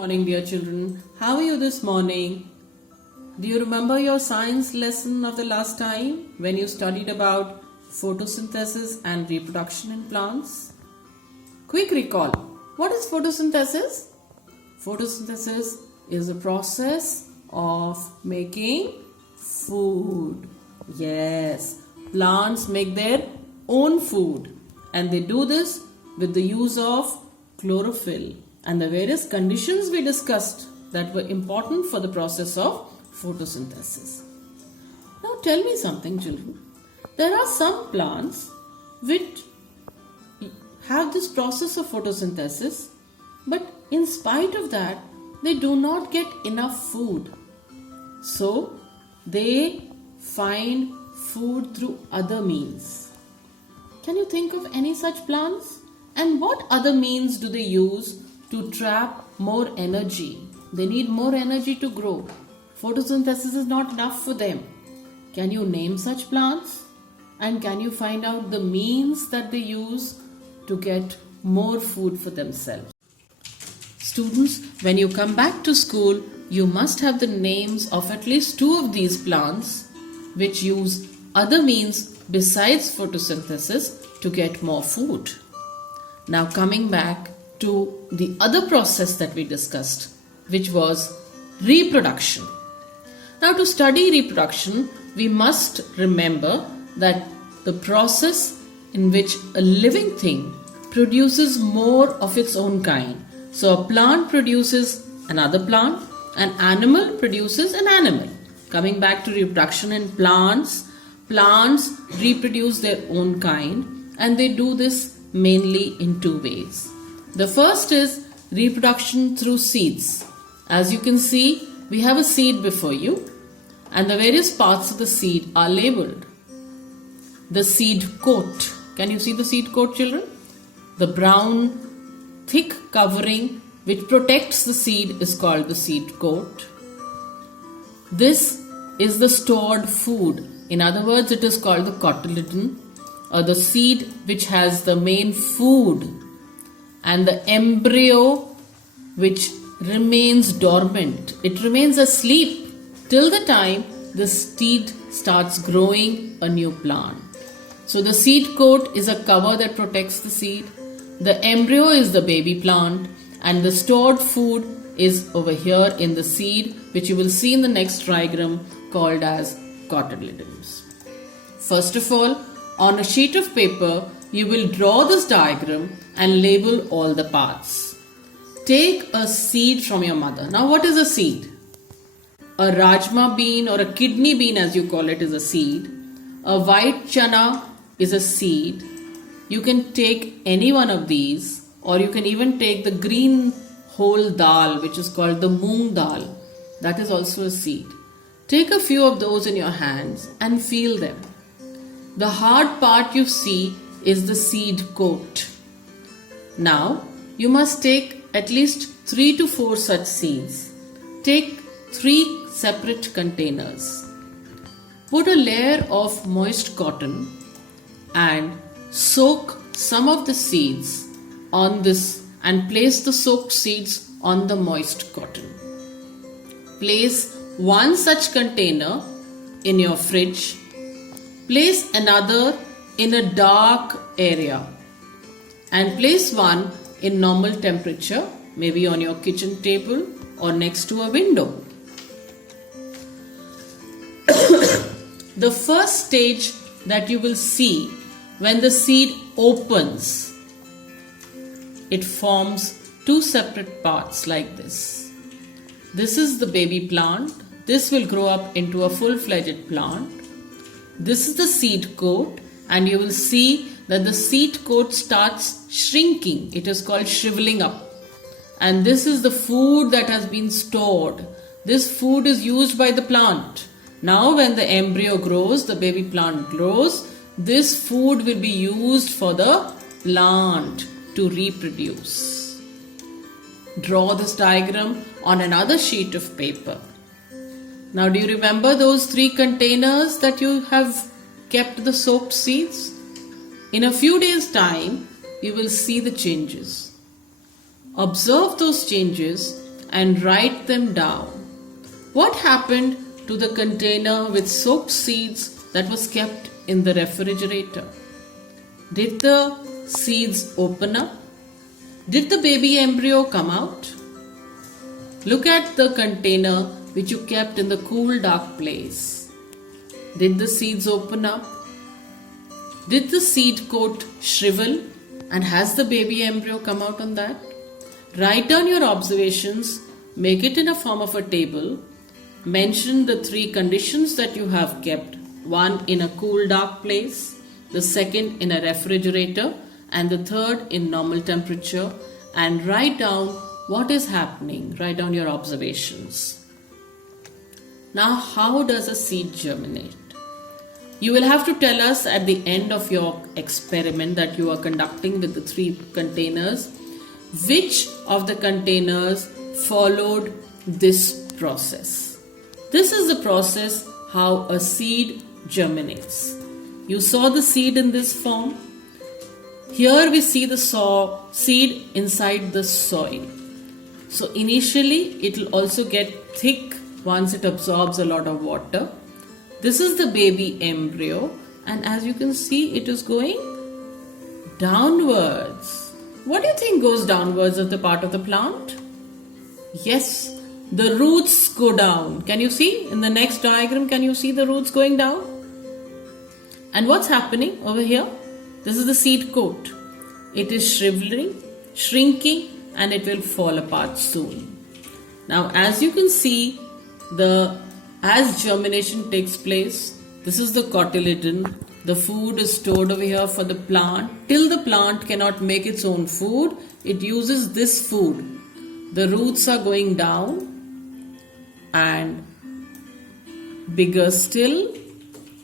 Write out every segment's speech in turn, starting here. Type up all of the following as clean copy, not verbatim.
Morning, dear children. How are you this morning? Do you remember your science lesson of the last time when you studied about photosynthesis and reproduction in plants? Quick recall. What is photosynthesis? Photosynthesis is a process of making food. Yes, plants make their own food and they do this with the use of chlorophyll and the various conditions we discussed that were important for the process of photosynthesis. Now tell me something, children. There are some plants which have this process of photosynthesis, but in spite of that, they do not get enough food. So they find food through other means. Can you think of any such plants? And what other means do they use to trap more energy? They need more energy to grow. Photosynthesis is not enough for them. Can you name such plants? And can you find out the means that they use to get more food for themselves? Students, when you come back to school, you must have the names of at least 2 of these plants which use other means besides photosynthesis to get more food. Now coming back to the other process that we discussed, which was reproduction. Now to study reproduction, we must remember that the process in which a living thing produces more of its own kind. So a plant produces another plant, an animal produces an animal. Coming back to reproduction in plants, plants reproduce their own kind and they do this mainly in 2 ways. The first is reproduction through seeds. As you can see, we have a seed before you and the various parts of the seed are labeled. The seed coat. Can you see the seed coat, children? The brown thick covering which protects the seed is called the seed coat. This is the stored food. In other words, it is called the cotyledon, or the seed which has the main food, and the embryo which remains dormant. It remains asleep till the time the seed starts growing a new plant. So the seed coat is a cover that protects the seed. The embryo is the baby plant and the stored food is over here in the seed, which you will see in the next diagram called as cotyledons. First of all, on a sheet of paper, you will draw this diagram and label all the parts. Take a seed from your mother. Now what is a seed? A rajma bean or a kidney bean as you call it is a seed. A white chana is a seed. You can take any one of these, or you can even take the green whole dal which is called the moong dal. That is also a seed. Take a few of those in your hands and feel them. The hard part you see is the seed coat. Now you must take at least 3 to 4 such seeds. Take 3 separate containers. Put a layer of moist cotton and soak some of the seeds on this and place the soaked seeds on the moist cotton. Place one such container in your fridge. Place another in a dark area and place one in normal temperature, maybe on your kitchen table or next to a window. The first stage that you will see when the seed opens, it forms 2 separate parts like this. This is the baby plant. This will grow up into a full-fledged plant. This is the seed coat and you will see that the seed coat starts shrinking. It is called shriveling up. And this is the food that has been stored. This food is used by the plant. Now when the embryo grows, the baby plant grows, this food will be used for the plant to reproduce. Draw this diagram on another sheet of paper. Now do you remember those 3 containers that you have kept the soaked seeds? In a few days' time, you will see the changes. Observe those changes and write them down. What happened to the container with soaked seeds that was kept in the refrigerator? Did the seeds open up? Did the baby embryo come out? Look at the container which you kept in the cool, dark place. Did the seeds open up? Did the seed coat shrivel? And has the baby embryo come out on that? Write down your observations, make it in a form of a table. Mention the 3 conditions that you have kept. 1 in a cool, dark place, the 2nd in a refrigerator, and the 3rd in normal temperature. And write down what is happening. Write down your observations. Now, how does a seed germinate? You will have to tell us at the end of your experiment that you are conducting with the 3 containers, which of the containers followed this process. This is the process how a seed germinates. You saw the seed in this form. Here we see the seed inside the soil. So initially it will also get thick once it absorbs a lot of water. This is the baby embryo, and as you can see, it is going downwards. What do you think goes downwards of the part of the plant? Yes, the roots go down. Can you see? In the next diagram, can you see the roots going down? And what's happening over here? This is the seed coat. It is shrinking, and it will fall apart soon. Now, as you can see, as germination takes place, this is the cotyledon. The food is stored over here for the plant. Till the plant cannot make its own food, it uses this food. The roots are going down and bigger still,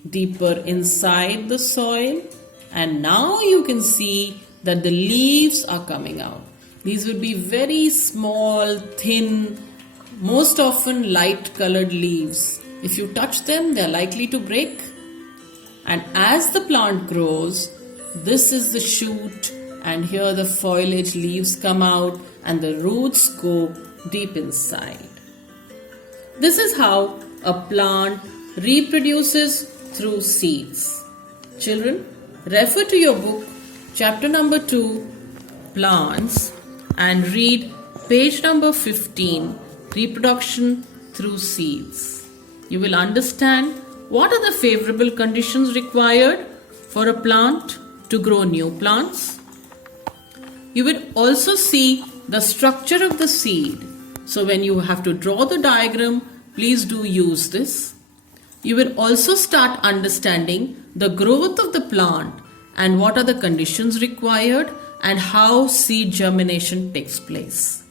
deeper inside the soil. And now you can see that the leaves are coming out. These will be very small, thin, most often light colored leaves. If you touch them, they are likely to break. And as the plant grows, this is the shoot, and here the foliage leaves come out and the roots go deep inside. This is how a plant reproduces through seeds. Children, refer to your book, chapter number 2, Plants, and read page number 15, Reproduction through Seeds. You will understand what are the favorable conditions required for a plant to grow new plants. You will also see the structure of the seed. So when you have to draw the diagram, please do use this. You will also start understanding the growth of the plant and what are the conditions required and how seed germination takes place.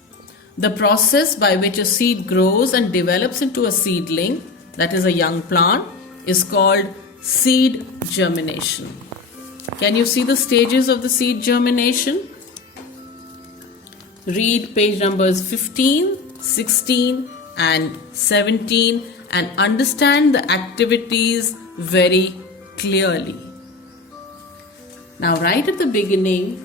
The process by which a seed grows and develops into a seedling, that is a young plant, is called seed germination. Can you see the stages of the seed germination? Read page numbers 15, 16 and 17 and understand the activities very clearly. Now, right at the beginning,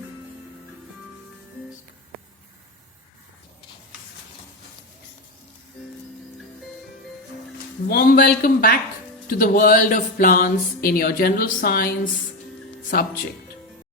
warm welcome back to the world of plants in your general science subject.